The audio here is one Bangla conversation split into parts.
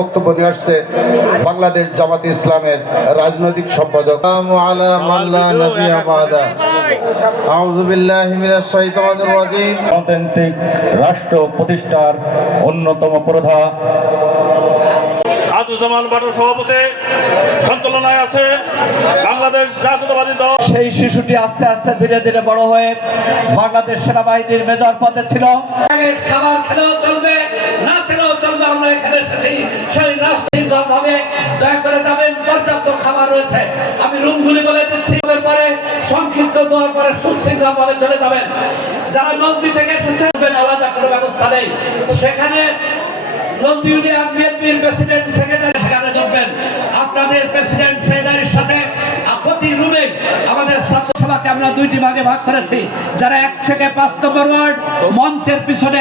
বক্তব্য নিয়ে আসছে বাংলাদেশ জামাতে ইসলামের রাজনৈতিক সম্পাদক। গণতান্ত্রিক রাষ্ট্র প্রতিষ্ঠার অন্যতম প্রধা আতুজ্জামান বাটুল সভাপতি সঞ্চালনায় আছে বাংলাদেশ জাতীয়তাবাদী দল। সেই শিশুটি আস্তে আস্তে ধীরে ধীরে বড় হয়ে বাংলাদেশ সেনাবাহিনীর মেজর পদে ছিল। খাবার খেলেও চলবে, না খেলেও চলবে, আমরা এখানে এসেছি সেই রাষ্ট্রীয়ভাবে দয়া করে যাবেন, পর্যাপ্ত খাবার রয়েছে। আমি রুমগুলি বলে দিচ্ছি, পরে সংক্ষিপ্ত দোয়ার পরে সুশৃঙ্খলভাবে চলে যাবেন। যারা নদী থেকে এসেছেন আলাদা কোনো ব্যবস্থা নেই, সেখানে নদী ইউনিয়ন বিএনপির প্রেসিডেন্ট সেক্রেটারি সেখানে যাবেন। আপনাদের প্রেসিডেন্ট সেক্রেটারির সাথে প্রতি রুমে আমাদের ছাত্র সভাকে আমরা দুইটি ভাগে ভাগ করেছি। যারা 1 থেকে 5 নম্বর ওয়ার্ড মঞ্চের পিছনে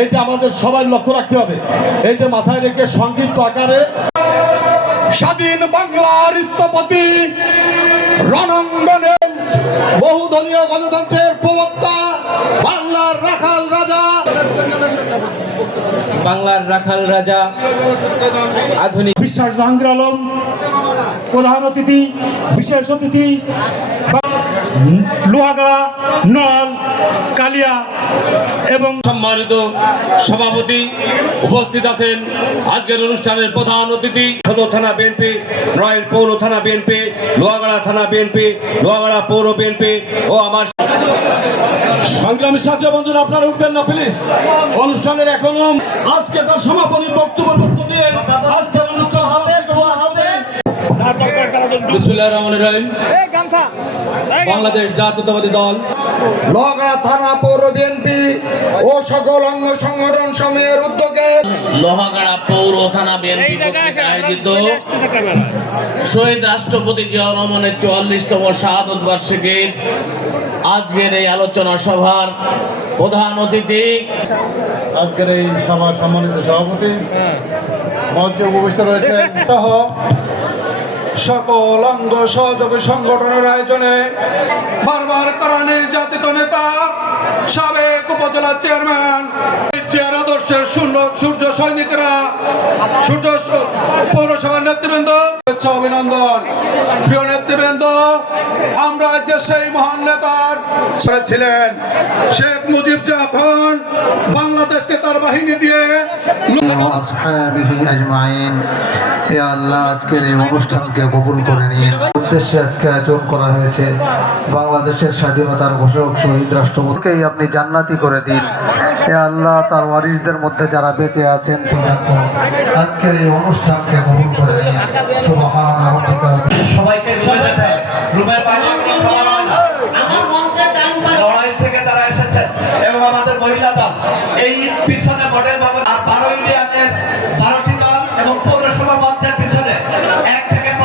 এইটা আমাদের সবাই লক্ষ্য রাখতে হবে। এইটা মাথায় রেখে সংক্ষিপ্ত আকারে স্বাধীন বাংলার স্থপতি রণাঙ্গনে বহুদলীয় গণতন্ত্রের প্রবক্তা বাংলার রাখাল রাজা আধুনিক বিশ্বাস জাহাঙ্গীর আলম প্রধান অতিথি, বিশেষ অতিথি লোহাগড়া, নল, কালিয়া এবং সম্মানিত সভাপতি উপস্থিত আছেন আজকের অনুষ্ঠানের প্রধান অতিথি সদর থানা বিএনপি, নড়াইল পৌর থানা বিএনপি, লোহাগড়া থানা বিএনপি, লোহাগড়া পৌর বিএনপি ও আমার সংগ্রামী সাথী বন্ধুরা, আপনারা উঠবেন না প্লিজ। অনুষ্ঠানের এখনো আজকে তার সমাপনী বক্তব্যের মধ্য দিয়ে আজকের অনুষ্ঠান বিসমিল্লাহির রহমানির রহিম। বাংলাদেশ জাতীয়তাবাদী দল লোহাগড়া থানা পৌর বিএনপি ও সকল অঙ্গ সংগঠন সমূহের উদ্যোগে লোহাগড়া পৌর থানা বিএনপি কর্তৃক আয়োজিত শহীদ রাষ্ট্রপতি জিয়াউর রহমানের 44তম শাহাদত বার্ষিকীর আজকের এই আলোচনা সভার প্রধান অতিথি, আজকের এই সভার সম্মানিত সভাপতি মঞ্চে উপবিষ্ট রয়েছেন সহ সকল অঙ্গ সহযোগী সংগঠনের আয়োজনে বারবার কারা নির্যাতিত নেতা সাবেক উপজেলা চেয়ারম্যান চেয়ার আদর্শের সূর্য সৈনিকরা, সূর্য পৌরসভার নেতৃবৃন্দ, অভিনন্দন। প্রিয় নেতৃবৃন্দ, আমরা আজকে সেই মহান নেতার ছিলেন শেখ মুজিব যখন বাংলাদেশকে তার বাহিনী দিয়ে আল্লাহ আজকের এই অনুষ্ঠানকে কবুল করে নিন। উদ্দেশ্যে আজকে আয়োজন করা হয়েছে বাংলাদেশের স্বাধীনতার ঘোষক শহীদ রাষ্ট্রপতিকেই আপনি জান্নাতি করে দিন। এ আল্লাহ তার ওয়ারিসদের মধ্যে যারা বেঁচে আছেন আজকের এই অনুষ্ঠানকে কবুল করে নিন। সুবহান রাব্বিকা। সবাইকে রুমের বাইরে খাবার হয় না। আমার মঞ্চের ডান পাশে লড়াই থেকে যারা এসেছেন এবং আমাদের মহিলা দল এই পিছনে মডেল ভবন আর 12 ইউনিয়নের